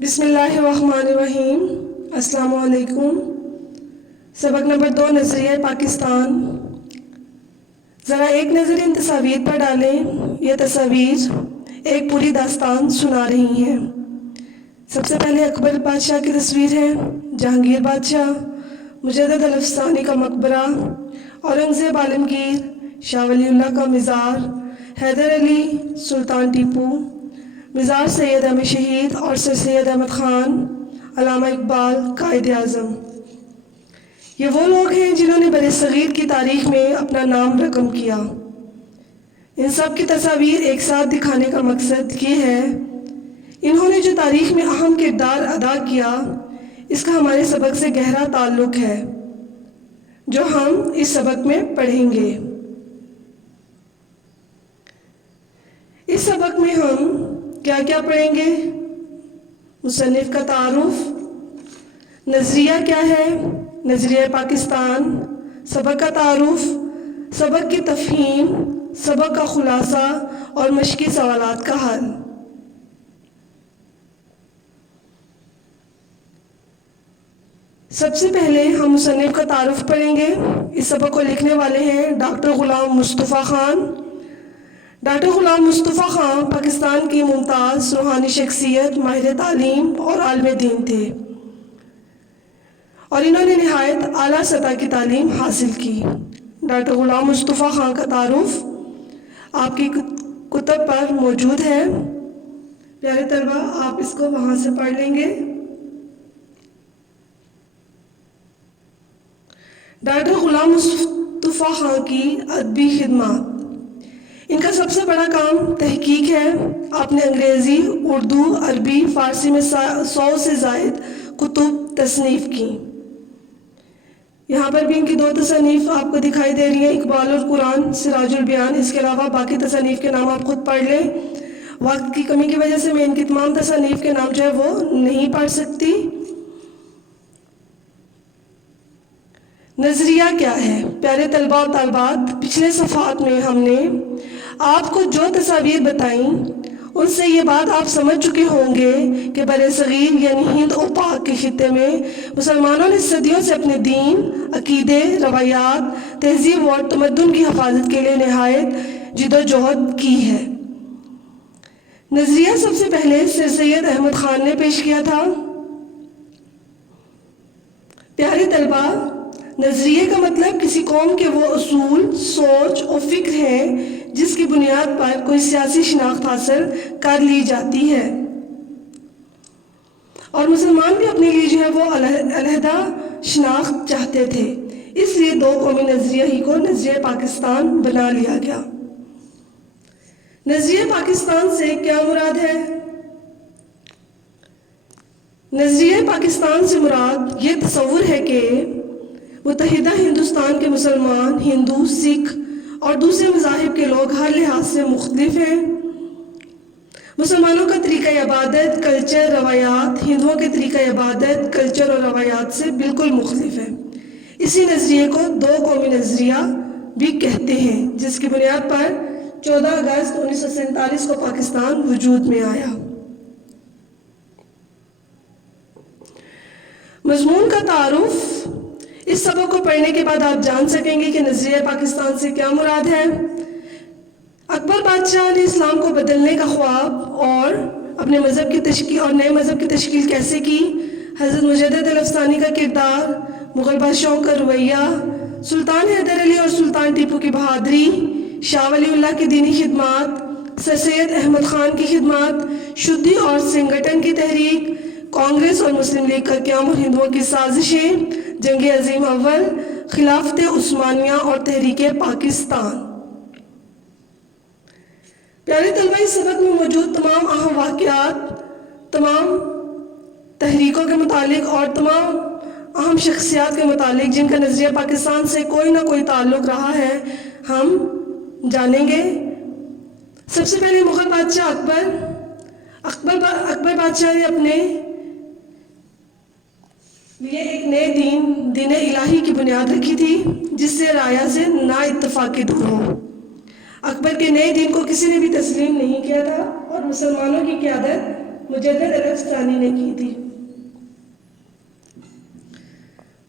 بسم اللہ الرحمن الرحیم۔ السلام علیکم۔ سبق نمبر 2، نظریہ پاکستان۔ ذرا ایک نظر ان تصاویر پر ڈالیں۔ یہ تصاویر ایک پوری داستان سنا رہی ہیں۔ سب سے پہلے اکبر بادشاہ کی تصویر ہے، جہانگیر بادشاہ، مجدد الافسانی کا مقبرہ، اورنگزیب عالمگیر، شاہ ولی اللہ کا مزار، حیدر علی، سلطان ٹیپو، مزار سید احمد شہید اور سر سید احمد خان، علامہ اقبال، قائد اعظم۔ یہ وہ لوگ ہیں جنہوں نے برصغیر کی تاریخ میں اپنا نام رقم کیا۔ ان سب کی تصاویر ایک ساتھ دکھانے کا مقصد یہ ہے، انہوں نے جو تاریخ میں اہم کردار ادا کیا، اس کا ہمارے سبق سے گہرا تعلق ہے، جو ہم اس سبق میں پڑھیں گے۔ اس سبق میں ہم کیا کیا پڑھیں گے؟ مصنف کا تعارف، نظریہ کیا ہے، نظریہ پاکستان، سبق کا تعارف، سبق کی تفہیم، سبق کا خلاصہ اور مشقی سوالات کا حل۔ سب سے پہلے ہم مصنف کا تعارف پڑھیں گے۔ اس سبق کو لکھنے والے ہیں ڈاکٹر غلام مصطفیٰ خان۔ ڈاکٹر غلام مصطفیٰ خان پاکستان کی ممتاز روحانی شخصیت، ماہر تعلیم اور عالم دین تھے، اور انہوں نے نہایت اعلیٰ سطح کی تعلیم حاصل کی۔ ڈاکٹر غلام مصطفیٰ خان کا تعارف آپ کی کتب پر موجود ہے۔ پیارے طلبہ، آپ اس کو وہاں سے پڑھ لیں گے۔ ڈاکٹر غلام مصطفیٰ خان کی ادبی خدمات۔ ان کا سب سے بڑا کام تحقیق ہے۔ آپ نے انگریزی، اردو، عربی، فارسی میں 100 سے زائد کتب تصنیف کی۔ یہاں پر بھی ان کی 2 تصانیف آپ کو دکھائی دے رہی ہیں، اقبال القرآن، سراج البیان۔ اس کے علاوہ باقی تصانیف کے نام آپ خود پڑھ لیں۔ وقت کی کمی کی وجہ سے میں ان کی تمام تصانیف کے نام جو ہے وہ نہیں پڑھ سکتی۔ نظریہ کیا ہے؟ پیارے طلبہ اور طالبات، پچھلے صفحات میں ہم نے آپ کو جو تصاویر بتائیں، ان سے یہ بات آپ سمجھ چکے ہوں گے کہ برصغیر یعنی ہند و پاک کے خطے میں مسلمانوں نے صدیوں سے اپنے دین، عقیدے، روایات، تہذیب اور تمدن کی حفاظت کے لیے نہایت جدوجہد کی ہے۔ نظریہ سب سے پہلے سر سید احمد خان نے پیش کیا تھا۔ پیارے طلبہ، نظریے کا مطلب کسی قوم کے وہ اصول، سوچ اور فکر ہیں جس کی بنیاد پر کوئی سیاسی شناخت حاصل کر لی جاتی ہے، اور مسلمان بھی اپنے لیے جو ہے وہ علیحدہ شناخت چاہتے تھے۔ اس لیے 2 قومی نظریہ ہی کو نظریہ پاکستان بنا لیا گیا۔ نظریہ پاکستان سے کیا مراد ہے؟ نظریہ پاکستان سے مراد یہ تصور ہے کہ متحدہ ہندوستان کے مسلمان، ہندو، سکھ اور دوسرے مذاہب کے لوگ ہر لحاظ سے مختلف ہیں۔ مسلمانوں کا طریقہ عبادت، کلچر، روایات ہندوؤں کے طریقہ عبادت، کلچر اور روایات سے بالکل مختلف ہے۔ اسی نظریے کو 2 قومی نظریہ بھی کہتے ہیں، جس کی بنیاد پر 14 اگست 1947 کو پاکستان وجود میں آیا۔ مضمون کا تعارف۔ اس سبق کو پڑھنے کے بعد آپ جان سکیں گے کہ نظریہ پاکستان سے کیا مراد ہے۔ اکبر بادشاہ نے اسلام کو بدلنے کا خواب اور اپنے مذہب کی تشکیل اور نئے مذہب کی تشکیل کیسے کی، حضرت مجدد الافسانی کا کردار، مغل بادشاہوں کا رویہ، سلطان حیدر علی اور سلطان ٹیپو کی بہادری، شاہ ولی اللہ کی دینی خدمات، سر سید احمد خان کی خدمات، شدھی اور سنگٹن کی تحریک، کانگریس اور مسلم لیگ کا قیام اور ہندوؤں کی سازشیں، جنگ عظیم اول، خلافت عثمانیہ اور تحریک پاکستان۔ پیارے طلبہ، اس سبق میں موجود تمام اہم واقعات، تمام تحریکوں کے متعلق اور تمام اہم شخصیات کے متعلق جن کا نظریہ پاکستان سے کوئی نہ کوئی تعلق رہا ہے، ہم جانیں گے۔ سب سے پہلے مغل بادشاہ اکبر بادشاہ نے اپنے لیے ایک نئے دین الہی کی بنیاد رکھی تھی، جس سے رایا سے نا اتفاقی دور ہو۔ اکبر کے نئے دین کو کسی نے بھی تسلیم نہیں کیا تھا اور مسلمانوں کی قیادت مجدد الافسانی نے کی تھی۔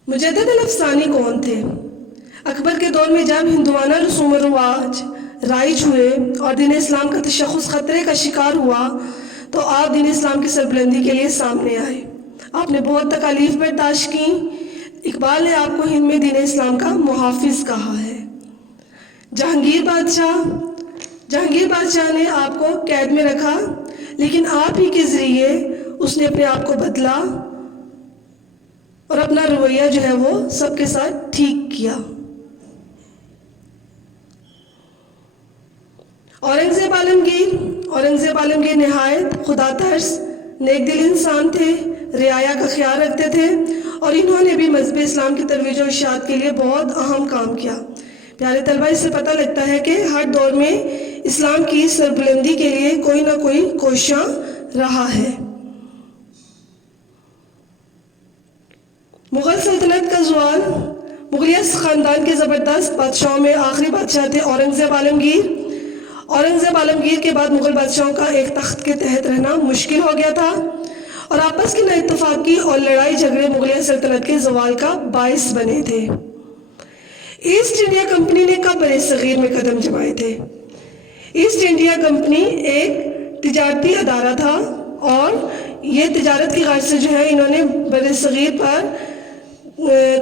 مجدد الافسانی کون تھے؟ اکبر کے دور میں جب ہندوانہ رسوم و رواج رائج ہوئے اور دین اسلام کا تشخص خطرے کا شکار ہوا تو آپ دین اسلام کی سربلندی کے لیے سامنے آئے۔ آپ نے بہت تکالیف برداشت کی۔ اقبال نے آپ کو ہند میں دین اسلام کا محافظ کہا ہے۔ جہانگیر بادشاہ نے آپ کو قید میں رکھا، لیکن آپ ہی کے ذریعے اس نے اپنے آپ کو بدلا اور اپنا رویہ جو ہے وہ سب کے ساتھ ٹھیک کیا۔ اورنگزیب عالمگیر نہایت خدا ترس نیک دل انسان تھے، رعایا کا خیال رکھتے تھے اور انہوں نے بھی مذہب اسلام کی ترویج و اشاعت کے لیے بہت اہم کام کیا۔ پیارے طلبہ، اس سے پتہ لگتا ہے کہ ہر دور میں اسلام کی سربلندی کے لیے کوئی نہ کوئی کوشاں رہا ہے۔ مغل سلطنت کا زوال، مغلیہ خاندان کے زبردست بادشاہوں میں آخری بادشاہ تھے اورنگزیب عالمگیر۔ اورنگزیب عالمگیر کے بعد مغل بادشاہوں کا ایک تخت کے تحت رہنا مشکل ہو گیا تھا اور آپس کی نہ اتفاقی اور لڑائی جھگڑے مغلیہ سلطنت کے زوال کا باعث بنے تھے۔ ایسٹ انڈیا کمپنی نے کب بر صغیر میں قدم جمائے تھے؟ ایسٹ انڈیا کمپنی ایک تجارتی ادارہ تھا اور یہ تجارت کی غرض سے جو ہے انہوں نے بر صغیر پر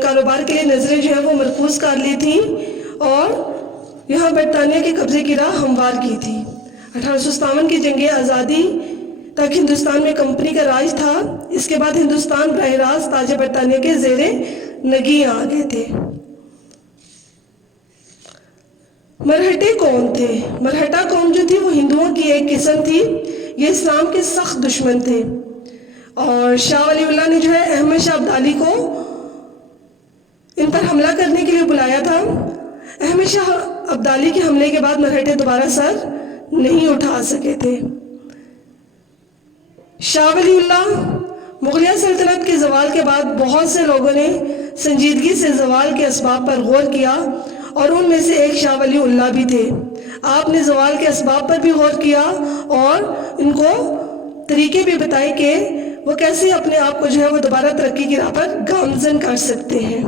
کاروبار کے لیے نظریں جو ہے وہ مرکوز کر لی تھیں اور یہاں برطانیہ کے قبضے کی راہ ہموار کی تھی۔ 1857 کی جنگ آزادی تک ہندوستان میں کمپنی کا راج تھا۔ اس کے بعد ہندوستان براہ راست تاج برطانیہ کے زیر نگیں آ گئے تھے۔ مرہٹے کون تھے؟ مرہٹا قوم جو تھی وہ ہندوؤں کی ایک قسم تھی۔ یہ اسلام کے سخت دشمن تھے اور شاہ ولی اللہ نے جو ہے احمد شاہ ابدالی کو ان پر حملہ کرنے کے لیے بلایا تھا۔ احمد شاہ ابدالی کے حملے کے بعد مرہٹے دوبارہ سر نہیں اٹھا سکے تھے۔ شاہ ولی اللہ، مغلیہ سلطنت کے زوال کے بعد بہت سے لوگوں نے سنجیدگی سے زوال کے اسباب پر غور کیا اور ان میں سے ایک شاہ ولی اللہ بھی تھے۔ آپ نے زوال کے اسباب پر بھی غور کیا اور ان کو طریقے بھی بتائے کہ وہ کیسے اپنے آپ کو جو ہے وہ دوبارہ ترقی کی راہ پر گامزن کر سکتے ہیں۔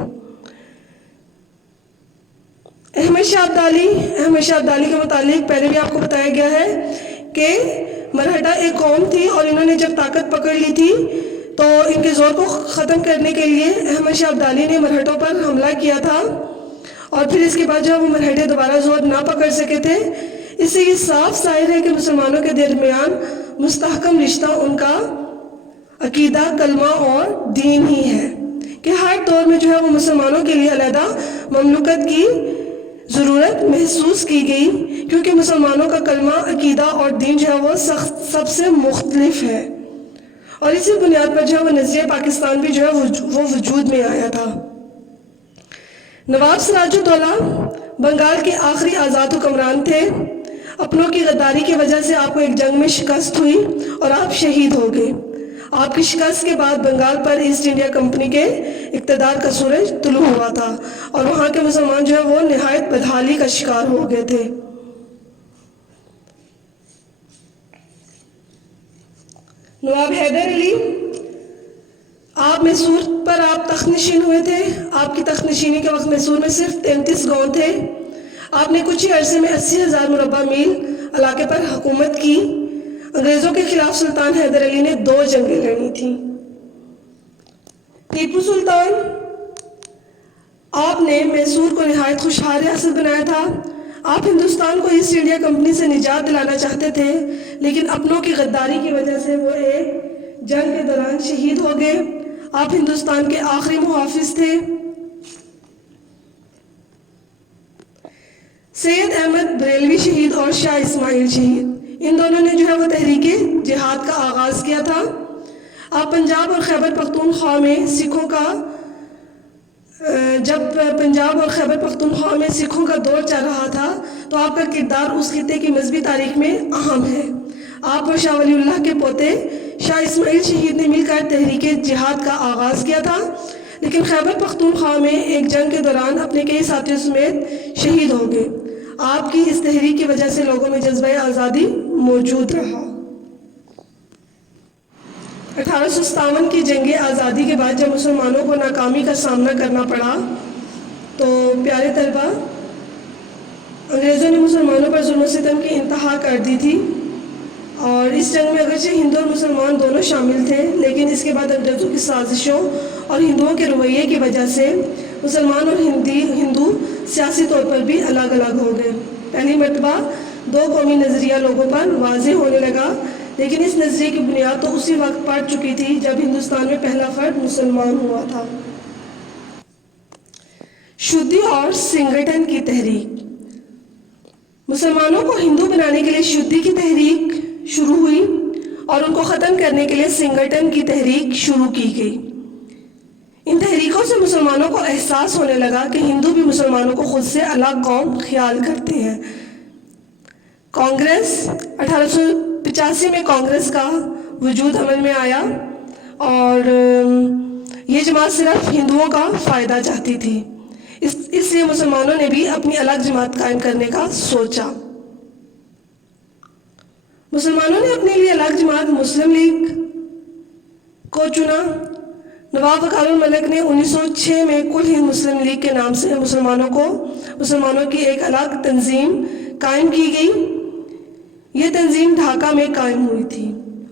احمد شاہ ابدالی کے متعلق پہلے بھی آپ کو بتایا گیا ہے کہ مرہٹا ایک قوم تھی اور انہوں نے جب طاقت پکڑ لی تھی تو ان کے زور کو ختم کرنے کے لیے احمد شاہ ابدالی نے مرہٹوں پر حملہ کیا تھا اور پھر اس کے بعد جو وہ مرہٹے دوبارہ زور نہ پکڑ سکے تھے۔ اس سے یہ صاف ظاہر ہے کہ مسلمانوں کے درمیان مستحکم رشتہ ان کا عقیدہ، کلمہ اور دین ہی ہے کہ ہر دور میں جو ہے وہ مسلمانوں کے لیے علیحدہ مملکت کی ضرورت محسوس کی گئی کیونکہ مسلمانوں کا کلمہ، عقیدہ اور دین جو ہے وہ سب سے مختلف ہے اور اسی بنیاد پر جو ہے وہ نظریہ پاکستان بھی جو ہے وہ وجود میں آیا تھا۔ نواب سراج الدولہ بنگال کے آخری آزاد حکمران تھے۔ اپنوں کی غداری کی وجہ سے آپ کو ایک جنگ میں شکست ہوئی اور آپ شہید ہو گئے۔ آپ کی شکست کے بعد بنگال پر ایسٹ انڈیا کمپنی کے اقتدار کا سورج طلوع ہوا تھا اور وہاں کے مسلمان جو ہے وہ نہایت بدحالی کا شکار ہو گئے تھے۔ نواب حیدر علی، آپ میسور پر آپ تخت نشین ہوئے تھے۔ آپ کی تخت نشینی کے وقت میسور میں صرف 33 گاؤں تھے۔ آپ نے کچھ ہی عرصے میں 80,000 مربع میل علاقے پر حکومت کی۔ انگریزوں کے خلاف سلطان حیدر علی نے 2 جنگیں لڑی تھیں۔ ٹیپو سلطان، آپ نے میسور کو نہایت خوشحال ریاست بنایا تھا۔ آپ ہندوستان کو ایسٹ انڈیا کمپنی سے نجات دلانا چاہتے تھے لیکن اپنوں کی غداری کی وجہ سے وہ ایک جنگ کے دوران شہید ہو گئے۔ آپ ہندوستان کے آخری محافظ تھے۔ سید احمد بریلوی شہید اور شاہ اسماعیل شہید، ان دونوں نے جو ہے وہ تحریک جہاد کا آغاز کیا تھا۔ آپ پنجاب اور خیبر پختونخوا میں سکھوں کا جب پنجاب اور خیبر پختونخوا میں سکھوں کا دور چل رہا تھا تو آپ کا کردار اس خطے کی مذہبی تاریخ میں اہم ہے۔ آپ اور شاہ ولی اللہ کے پوتے شاہ اسماعیل شہید نے مل کر تحریک جہاد کا آغاز کیا تھا لیکن خیبر پختونخوا میں ایک جنگ کے دوران اپنے کئی ساتھیوں سمیت شہید ہو گئے۔ آپ کی اس تحریک کی وجہ سے لوگوں میں جذبہ آزادی موجود رہا۔ 1857 کی جنگ آزادی کے بعد جب مسلمانوں کو ناکامی کا سامنا کرنا پڑا تو پیارے طلبہ، انگریزوں نے مسلمانوں پر ظلم و ستم کی انتہا کر دی تھی، اور اس جنگ میں اگرچہ ہندو اور مسلمان دونوں شامل تھے، لیکن اس کے بعد انگریزوں کی سازشوں اور ہندوؤں کے رویے کی وجہ سے مسلمان اور ہندو سیاسی طور پر بھی الگ الگ ہو گئے۔ پہلی مرتبہ دو قومی نظریہ لوگوں پر واضح ہونے لگا، لیکن اس نظریے کی بنیاد تو اسی وقت پڑ چکی تھی جب ہندوستان میں پہلا فرد مسلمان ہوا تھا۔ شدھی اور سنگٹن کی تحریک۔ مسلمانوں کو ہندو بنانے کے لیے شدھی کی تحریک شروع ہوئی اور ان کو ختم کرنے کے لیے سنگٹن کی تحریک شروع کی گئی۔ ان تحریکوں سے مسلمانوں کو احساس ہونے لگا کہ ہندو بھی مسلمانوں کو خود سے الگ قوم خیال کرتے ہیں۔ کانگریس 1885 میں کانگریس کا وجود عمل میں آیا، اور یہ جماعت صرف ہندوؤں کا فائدہ چاہتی تھی، اس لیے مسلمانوں نے بھی اپنی الگ جماعت قائم کرنے کا سوچا۔ مسلمانوں نے اپنے لیے الگ جماعت مسلم لیگ کو چنا۔ نواب وقار الملک نے 1906 میں کل ہند مسلم لیگ کے نام سے مسلمانوں کی ایک الگ تنظیم قائم کی گئی۔ یہ تنظیم ڈھاکہ میں قائم ہوئی تھی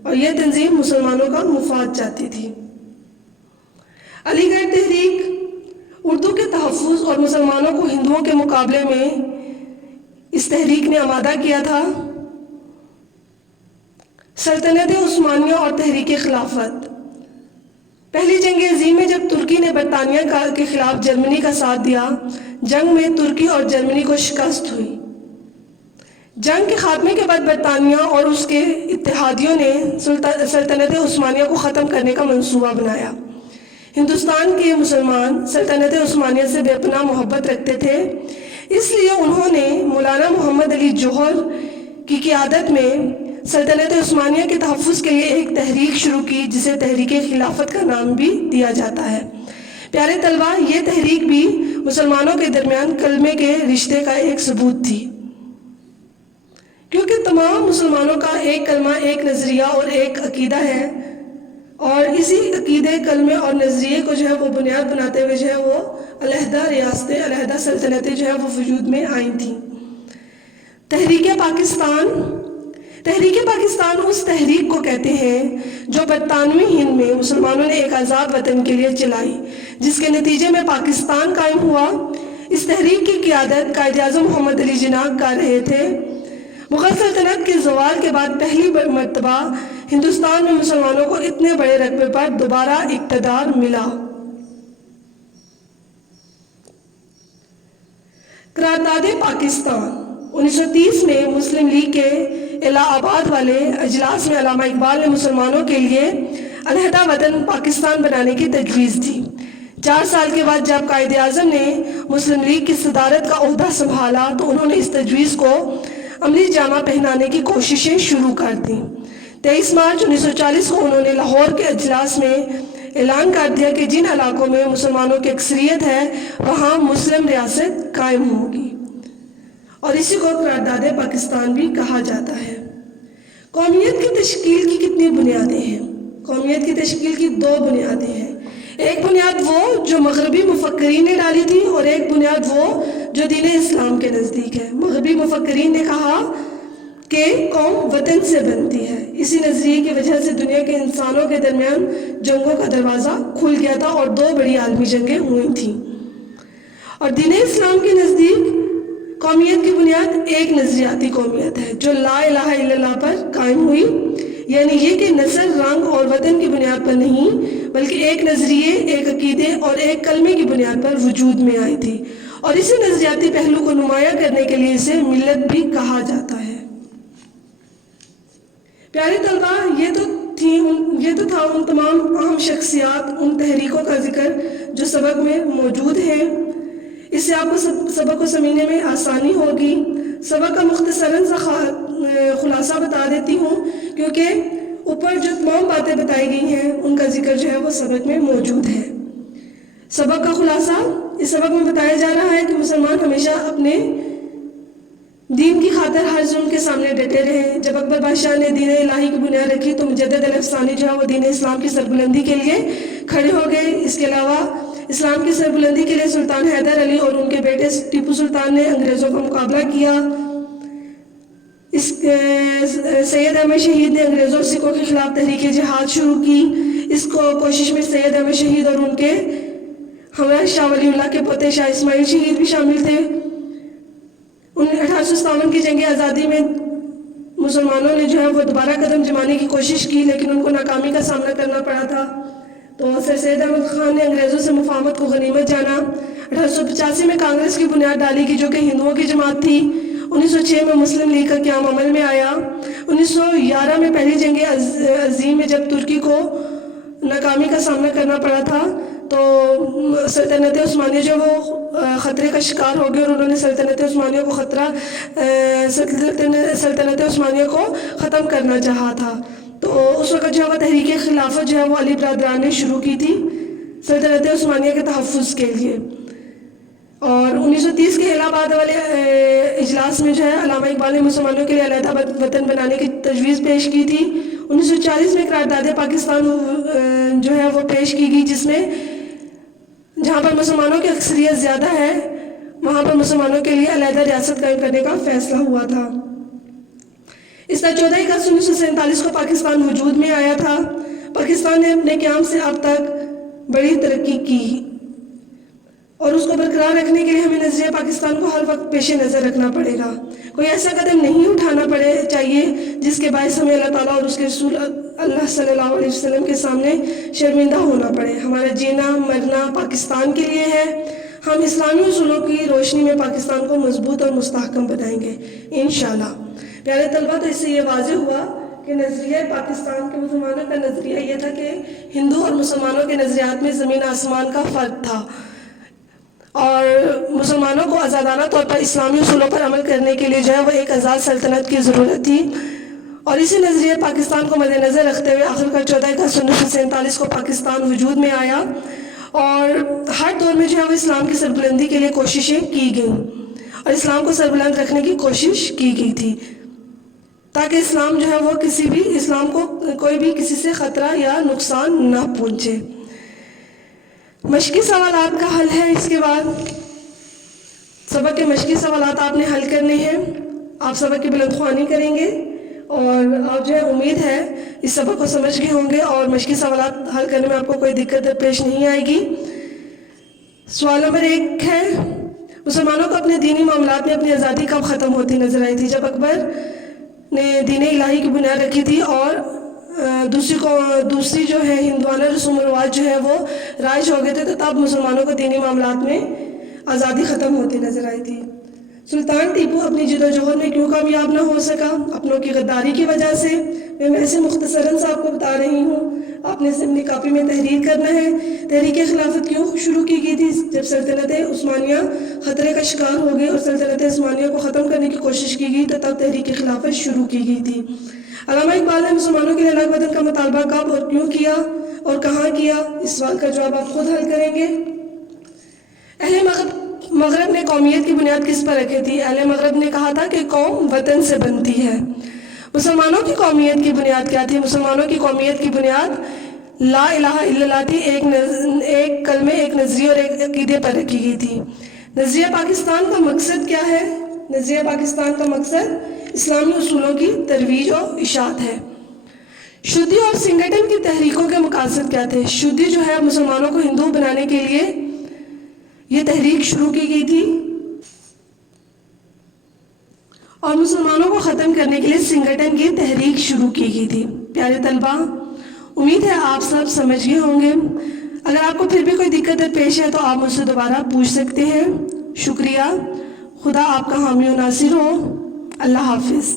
اور یہ تنظیم مسلمانوں کا مفاد چاہتی تھی۔ علی گڑھ تحریک اردو کے تحفظ اور مسلمانوں کو ہندوؤں کے مقابلے میں اس تحریک نے آمادہ کیا تھا۔ سلطنت عثمانیہ اور تحریک خلافت۔ پہلی جنگ عظیم میں جب ترکی نے برطانیہ کے خلاف جرمنی کا ساتھ دیا، جنگ میں ترکی اور جرمنی کو شکست ہوئی۔ جنگ کے خاتمے کے بعد برطانیہ اور اس کے اتحادیوں نے سلطنت عثمانیہ کو ختم کرنے کا منصوبہ بنایا۔ ہندوستان کے مسلمان سلطنت عثمانیہ سے بے پناہ محبت رکھتے تھے، اس لیے انہوں نے مولانا محمد علی جوہر کی قیادت میں سلطنت عثمانیہ کے تحفظ کے لیے ایک تحریک شروع کی، جسے تحریک خلافت کا نام بھی دیا جاتا ہے۔ پیارے طلبہ، یہ تحریک بھی مسلمانوں کے درمیان کلمے کے رشتے کا ایک ثبوت تھی، کیونکہ تمام مسلمانوں کا ایک کلمہ، ایک نظریہ اور ایک عقیدہ ہے، اور اسی عقیدے، کلمے اور نظریے کو وہ بنیاد بناتے ہوئے وہ علیحدہ ریاستیں، علیحدہ سلطنتیں وہ وجود میں آئی تھیں۔ تحریک پاکستان اس تحریک کو کہتے ہیں جو برطانوی ہند میں مسلمانوں نے ایک آزاد وطن کے لیے چلائی، جس کے نتیجے میں پاکستان قائم ہوا۔ اس تحریک کی قیادت قائد اعظم محمد علی جناح کر رہے تھے۔ مغل سلطنت کے زوال کے بعد پہلی مرتبہ ہندوستان میں مسلمانوں کو اتنے بڑے رقبے پر دوبارہ اقتدار ملا۔ قرارداد پاکستان 1930 میں مسلم لیگ کے الہ آباد والے اجلاس میں علامہ اقبال نے مسلمانوں کے لیے علیحدہ وطن پاکستان بنانے کی تجویز دی۔ 4 سال کے بعد جب قائد اعظم نے مسلم لیگ کی صدارت کا عہدہ سنبھالا تو انہوں نے اس تجویز کو عملی جامہ پہنانے کی کوششیں شروع کر دیں۔ 23 مارچ 1940 کو انہوں نے لاہور کے اجلاس میں اعلان کر دیا کہ جن علاقوں میں مسلمانوں کی اکثریت ہے وہاں مسلم ریاست قائم ہوگی، اور اسی کو قرارداد پاکستان بھی کہا جاتا ہے۔ قومیت کی تشکیل کی کتنی بنیادیں ہیں؟ قومیت کی تشکیل کی 2 بنیادیں ہیں۔ ایک بنیاد وہ جو مغربی مفکرین نے ڈالی تھی، اور ایک بنیاد وہ جو دین اسلام کے نزدیک ہے۔ مغربی مفکرین نے کہا کہ قوم وطن سے بنتی ہے۔ اسی نظریے کی وجہ سے دنیا کے انسانوں کے درمیان جنگوں کا دروازہ کھل گیا تھا اور 2 بڑی عالمی جنگیں ہوئی تھیں۔ اور دین اسلام کے نزدیک قومیت کی بنیاد ایک نظریاتی قومیت ہے جو لا الہ الا اللہ پر قائم ہوئی، یعنی یہ کہ نسل، رنگ اور وطن کی بنیاد پر نہیں بلکہ ایک نظریے، ایک عقیدے اور ایک کلمے کی بنیاد پر وجود میں آئی تھی، اور اسی نظریاتی پہلو کو نمایاں کرنے کے لیے اسے ملت بھی کہا جاتا ہے۔ پیارے طلبہ، یہ تو تھا ان تمام اہم شخصیات، ان تحریکوں کا ذکر جو سبق میں موجود ہیں۔ اس سے آپ کو سبق کو سمجھنے میں آسانی ہوگی۔ سبق کا مختصراً سا خلاصہ بتا دیتی ہوں، کیونکہ اوپر جو تمام باتیں بتائی گئی ہیں ان کا ذکر وہ سبق میں موجود ہے۔ سبق کا خلاصہ اس سبق میں بتایا جا رہا ہے کہ مسلمان ہمیشہ اپنے دین کی خاطر ہر ظلم کے سامنے ڈٹے رہے. جب اکبر بادشاہ نے دین الہی کی بنیاد رکھی تو مجدد الافسانی جو ہے وہ دین اسلام کی سربلندی کے لیے کھڑے ہو گئے. اس کے علاوہ اسلام کی سربلندی کے لیے سلطان حیدر علی اور ان کے بیٹے ٹیپو سلطان نے انگریزوں کا مقابلہ کیا. سید احمد شہید نے انگریزوں اور سکھوں کے خلاف تحریک جہاد شروع کی. اس کوشش میں سید احمد شہید اور ان کے ہمراہ شاہ ولی اللہ کے پوتے شاہ اسماعیل شہید بھی شامل تھے. 1857 کی جنگ آزادی میں مسلمانوں نے جو ہے وہ دوبارہ قدم جمانے کی کوشش کی لیکن ان کو ناکامی کا سامنا کرنا پڑا تھا. تو سر سید احمد خان نے انگریزوں سے مفاہمت کو غنیمت جانا. 1885 میں کانگریس کی بنیاد ڈالی گئی جو کہ ہندوؤں کی جماعت تھی. 1906 میں مسلم لیگ کا قیام عمل میں آیا. 1911 میں پہلی جنگ عظیم میں جب ترکی کو ناکامی کا سامنا کرنا پڑا تھا تو سلطنت عثمانیہ جو وہ خطرے کا شکار ہو گئے اور انہوں نے سلطنت عثمانیہ کو ختم کرنا چاہا تھا. تو اس وقت جو ہے وہ تحریک خلافت جو ہے وہ علی برادران نے شروع کی تھی سلطنت عثمانیہ کے تحفظ کے لیے. اور 1930 کے الہ آباد والے اجلاس میں جو ہے علامہ اقبال نے مسلمانوں کے لیے علیحدہ وطن بنانے کی تجویز پیش کی تھی. 1940 میں قرارداد پاکستان جو ہے وہ پیش کی گئی جس میں جہاں پر مسلمانوں کی اکثریت زیادہ ہے وہاں پر مسلمانوں کے لیے علیحدہ ریاست قائم کرنے کا فیصلہ ہوا تھا. اس طرح 14 اگست 1947 کو پاکستان وجود میں آیا تھا. پاکستان نے اپنے قیام سے اب تک بڑی ترقی کی اور اس کو برقرار رکھنے کے لیے ہمیں نظریہ پاکستان کو ہر وقت پیش نظر رکھنا پڑے گا. کوئی ایسا قدم نہیں اٹھانا چاہیے جس کے باعث ہمیں اللہ تعالیٰ اور اس کے رسول اللہ صلی اللہ علیہ وسلم کے سامنے شرمندہ ہونا پڑے. ہمارا جینا مرنا پاکستان کے لیے ہے. ہم اسلامی اصولوں کی روشنی میں پاکستان کو مضبوط اور مستحکم بنائیں گے انشاءاللہ. پیارے طلبہ، تو اس سے یہ واضح ہوا کہ نظریہ پاکستان کے مسلمانوں کا نظریہ یہ تھا کہ ہندو اور مسلمانوں کے نظریات میں زمین آسمان کا فرق تھا اور مسلمانوں کو آزادانہ طور پر اسلامی اصولوں پر عمل کرنے کے لیے جو ہے وہ ایک آزاد سلطنت کی ضرورت تھی. اور اسی نظریہ پاکستان کو مد نظر رکھتے ہوئے آخرکار 14 اگست 1947 کو پاکستان وجود میں آیا اور ہر دور میں جو ہے وہ اسلام کی سربلندی کے لیے کوششیں کی گئیں اور اسلام کو سربلند رکھنے کی کوشش کی گئی تھی تاکہ اسلام جو ہے وہ اسلام کو کوئی بھی کسی سے خطرہ یا نقصان نہ پہنچے. مشقی سوالات کا حل ہے. اس کے بعد سبق کے مشقی سوالات آپ نے حل کرنے ہیں. آپ سبق کی بلند خوانی کریں گے اور آپ جو ہے امید ہے اس سبق کو سمجھ گئے ہوں گے اور مشقی سوالات حل کرنے میں آپ کو کوئی دقت پیش نہیں آئے گی. سوال نمبر 1 ہے، مسلمانوں کو اپنے دینی معاملات میں اپنی آزادی کب ختم ہوتی نظر آئی تھی؟ جب اکبر نے دین الہی کی بنیاد رکھی تھی اور دوسری جو ہے ہندوانہ رسوم و رواج جو ہے وہ رائج ہو گئے تھے تو تب مسلمانوں کو دینی معاملات میں آزادی ختم ہوتی نظر آئی تھی. سلطان ٹیپو اپنی جدوجہد میں کیوں کامیاب نہ ہو سکا؟ اپنوں کی غداری کی وجہ سے. میں ویسے مختصراً سے آپ کو بتا رہی ہوں، آپ نے اپنی کاپی میں تحریر کرنا ہے. تحریک خلافت کیوں شروع کی گئی تھی؟ جب سلطنت عثمانیہ خطرے کا شکار ہو گئی اور سلطنت عثمانیہ کو ختم کرنے کی کوشش کی گئی تو تب تحریک خلافت شروع کی گئی تھی. علامہ اقبال نے مسلمانوں کے لیے الگ وطن کا مطالبہ کب اور کیوں کیا اور کہاں کیا؟ اس سوال کا جواب آپ خود حل کریں گے. اہل مغرب نے قومیت کی بنیاد کس پر رکھی تھی؟ اہل مغرب نے کہا تھا کہ قوم وطن سے بنتی ہے. مسلمانوں کی قومیت کی بنیاد کیا تھی؟ مسلمانوں کی قومیت کی بنیاد لا الہ الا اللہ تھی. ایک کلمے، ایک نظریے اور ایک عقیدے پر رکھی گئی تھی. نظریہ پاکستان کا مقصد کیا ہے؟ نظریہ پاکستان کا مقصد اسلامی اصولوں کی ترویج اور اشاعت ہے. شدی اور سنگٹن کی تحریکوں کے مقاصد کیا تھے؟ شدی جو ہے مسلمانوں کو ہندو بنانے کے لیے یہ تحریک شروع کی گئی تھی اور مسلمانوں کو ختم کرنے کے لیے سنگٹن کی تحریک شروع کی گئی تھی. پیارے طلبہ، امید ہے آپ سب سمجھ گئے ہوں گے. اگر آپ کو پھر بھی کوئی دقت پیش ہے تو آپ مجھ سے دوبارہ پوچھ سکتے ہیں. شکریہ. خدا آپ کا حامی و ناصر ہو. اللہ حافظ.